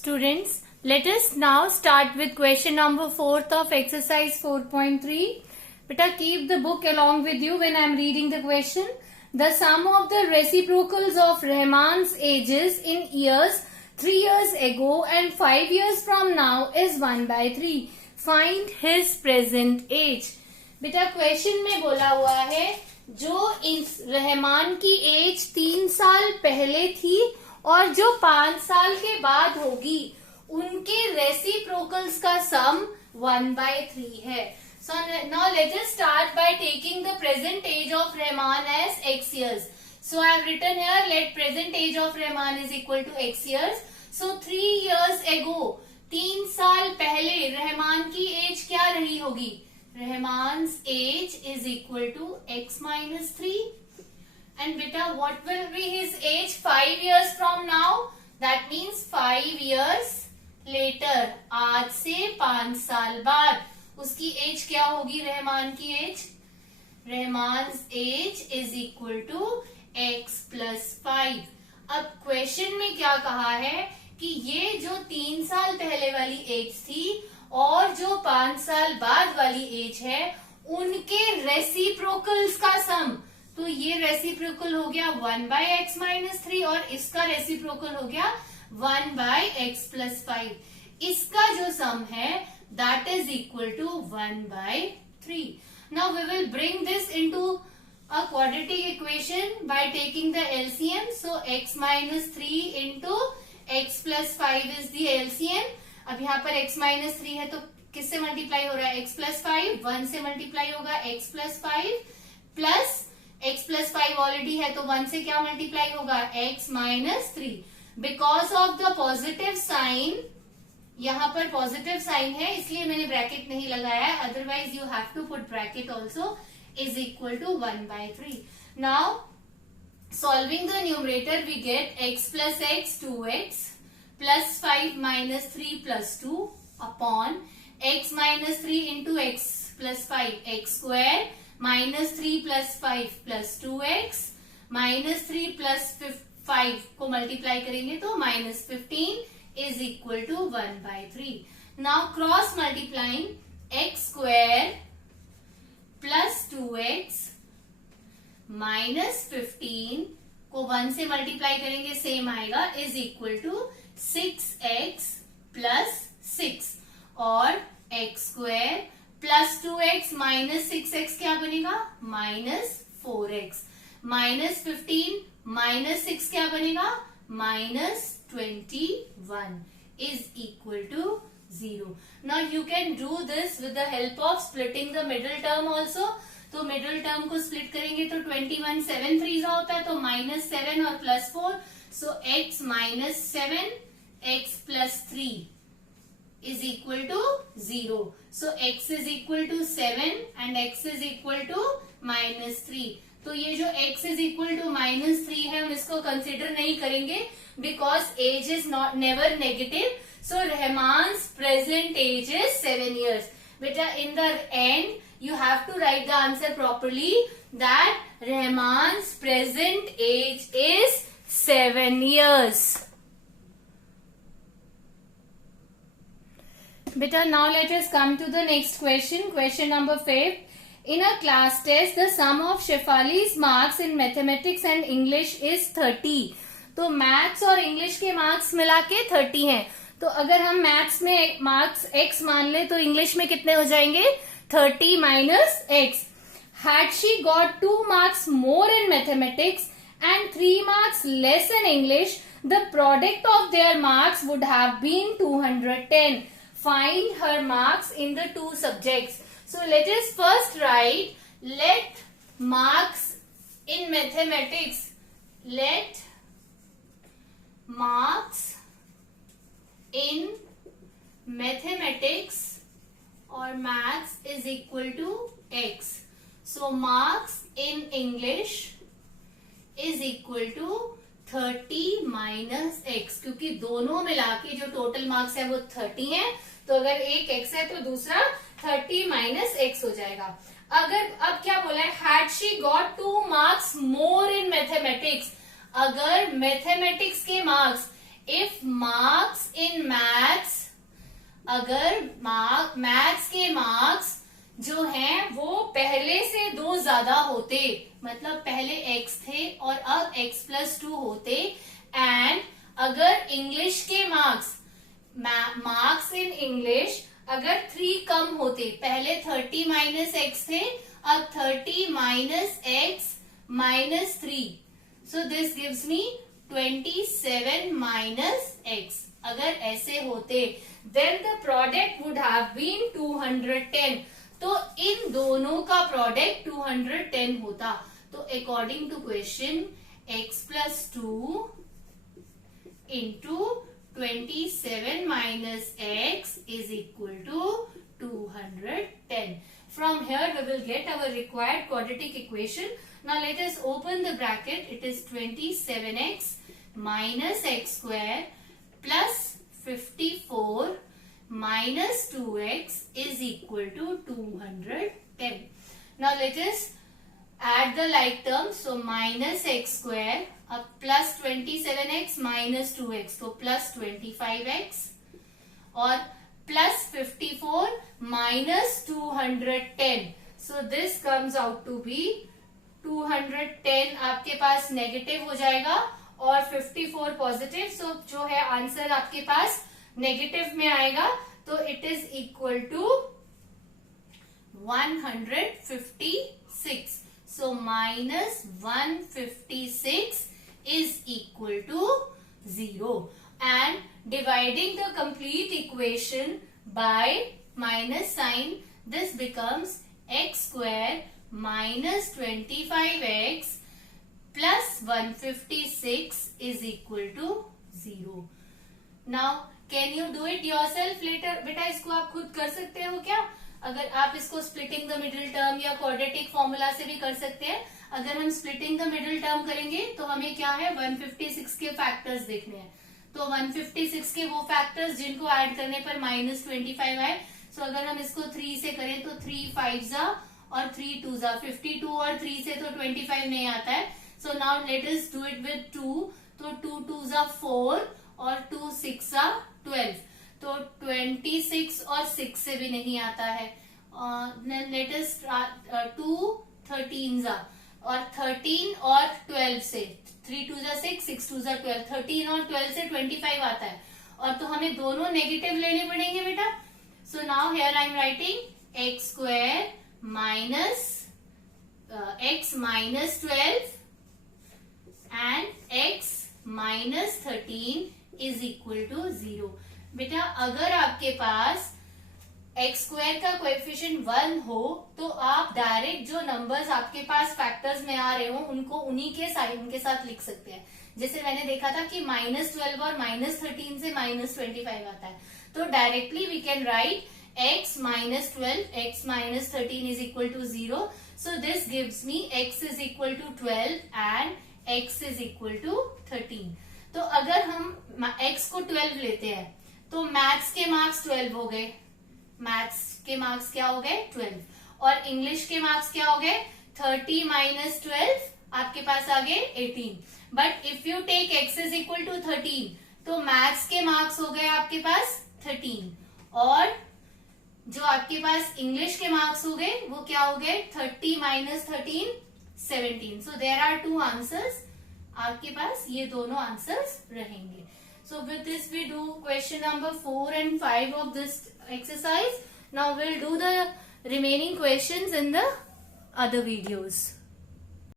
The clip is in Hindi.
Students, let us now start with question number 4th of exercise 4.3. Beta, keep the book along with you when I am reading the question. The sum of the reciprocals of Rahman's ages in years 3 years ago and 5 years from now is 1/3. Find his present age. बेटा क्वेश्चन में बोला हुआ है जो इस रहमान की एज 3 साल पहले थी और जो 5 साल के बाद होगी उनके रेसिप्रोकल्स का सम 1/3 है. So now let us start by taking the present age of Rahman as x years. So I have written here let present age of Rahman is equal to x years. So 3 years ago 3 साल पहले रहमान की एज क्या रही होगी? Rahman's age is equal to x minus 3. And beta, what will be his age 5 years from now? That means 5 years later. आज से 5 साल बाद उसकी एज क्या होगी? रहमान की as, Rahman's age is equal to x plus 5. अब क्वेश्चन में क्या कहा है कि ये जो 3 साल पहले वाली एज थी और जो 5 साल बाद वाली एज है उनके रेसिप्रोकल्स का सम. तो ये रेसिप्रोकल हो गया 1/x minus 3 और इसका रेसिप्रोकल हो गया 1/x plus 5. इसका जो सम है that is equal to 1/3. Now we will bring this into a quadratic equation by taking the LCM. So x minus 3 into x plus 5 is the LCM. अब यहाँ पर x minus 3 है तो किससे मल्टीप्लाई हो रहा है? x plus 5 1 से मल्टीप्लाई होगा x plus 5 plus x plus 5 already है तो 1 से क्या मल्टीप्लाई होगा? x minus 3. Because of the positive sign, यहाँ पर पॉजिटिव साइन है इसलिए मैंने ब्रैकेट नहीं लगाया है, otherwise you have to put bracket also, is equal to 1/3. Now solving the numerator we get x plus x 2x plus 5 minus 3 plus 2 upon x minus 3 into x plus 5 x square minus 3 plus 5 plus 2x minus 3 plus 5 को मल्टीप्लाई करेंगे तो minus 15 is equal to 1/3. Now cross multiplying x square plus 2x minus 15 को 1 से मल्टीप्लाई करेंगे सेम आएगा is equal to 6x plus 6 और x square plus 2x minus 6x क्या बनेगा? minus 4x minus 15 minus 6 क्या बनेगा? minus 21 is equal to 0. Now you can do this with the help of splitting the middle term also. तो मिडिल टर्म को स्प्लिट करेंगे तो 21 7 3 होता है तो -7 और +4. सो x minus 7 x plus 3 is equal to 0. So x is equal to 7 and x is equal to -3. तो ये जो x is equal to -3 है हम इसको कंसिडर नहीं करेंगे because age is not never negative. So Rahman's present age is 7 years. Beta, in the end you have to write the answer properly that Rahman's present age is 7 years. Beta, now let us come to the next question. Question number 5. In a class test, the sum of Shefali's marks in mathematics and English is 30. तो मैथ्स और इंग्लिश के मार्क्स मिला के 30 हैं. तो अगर हम मैथ्स में मार्क्स x मान ले तो इंग्लिश में कितने हो जाएंगे? 30 minus x. Had she got 2 marks more in mathematics and 3 marks less in English, the product of their marks would have been 210. Find her marks in the 2 subjects. So let us first write let marks in mathematics. Let marks in mathematics or maths is equal to x. So marks in English is equal to 30 minus x. क्योंकि दोनों मिला के जो टोटल मार्क्स है वो 30 है तो अगर एक x है तो दूसरा 30 minus x हो जाएगा. अगर अब क्या बोला है? had she got 2 marks more in mathematics. अगर मैथमेटिक्स के marks if marks in maths, अगर मैथ्स के मार्क्स जो हैं वो पहले से 2 ज्यादा होते, मतलब पहले x थे और अब x+2 होते, एंड अगर इंग्लिश के मार्क्स इन इंग्लिश अगर 3 कम होते, पहले 30 माइनस x थे, अब 30 minus x minus 3, so this gives me 27 minus x. अगर ऐसे होते then the product would have been 210. तो इन दोनों का प्रोडक्ट 210 होता. तो according to question x+2 into 27 minus x is equal to 210. From here we will get our required quadratic equation. Now let us open the bracket. It is 27x minus x square plus 54 minus 2x is equal to 210. Now let us add the like terms. So minus x square अब plus 27x minus 2x, तो plus 25x, और plus 54 minus 210. So this comes out to be 210 आपके पास नेगेटिव हो जाएगा और 54 पॉजिटिव. सो जो है आंसर आपके पास नेगेटिव में आएगा. तो it is equal to 156. So minus 156 is equal to 0. And dividing the complete equation by minus sign, this becomes x square minus 25x plus 156 is equal to 0. Now can you do it yourself later? बेटा इसको आप खुद कर सकते हो क्या? अगर आप इसको स्प्लिटिंग द मिडिल टर्म या क्वाड्रेटिक फॉर्मूला से भी कर सकते हैं. अगर हम स्प्लिटिंग द मिडिल टर्म करेंगे तो हमें क्या है 156 के फैक्टर्स देखने हैं. तो 156 के वो फैक्टर्स जिनको ऐड करने पर माइनस 25 आए. सो अगर हम इसको 3 से करें तो 3 5 और 3 2 52 और 3 से तो 25 नहीं आता है. So now let us do it with 2. तो 2 2 4 और 2 6 12. तो 26 और 6 से भी नहीं आता है. लेट अस 2 13 और 13 और 12 से 3 2 6 6 2 12. 13 और 12 से 25 आता है और तो हमें दोनों नेगेटिव लेने पड़ेंगे बेटा. So now here I am writing x square minus x minus 12 and x minus 13 is equal to 0. बेटा अगर आपके पास एक्स स्क्वायर का कोएफिशिएंट 1 हो तो आप डायरेक्ट जो नंबर्स आपके पास फैक्टर्स में आ रहे हो उनको उन्हीं के साइन के साथ लिख सकते हैं. जैसे मैंने देखा था कि -12 और -13 से -25 आता है. तो directly we can write x minus 12 x minus 13 is equal to 0. So this gives me x is equal to 12 and x is equal to 13. तो अगर हम x को 12 लेते हैं तो मैथ्स के मार्क्स 12 हो गए. मैथ्स के मार्क्स क्या हो गए 12 और इंग्लिश के मार्क्स क्या हो गए 30 माइनस 12 आपके पास आ गए 18. But if you take x is equal to 13 तो मैथ्स के मार्क्स हो गए आपके पास 13 और जो आपके पास इंग्लिश के मार्क्स हो गए वो क्या हो गए 30 minus 13 17. So there are 2 answers. आपके पास ये दोनों आंसर्स रहेंगे. So with this we do question number 4 and 5 of this exercise. Now we'll do the remaining questions in the other videos.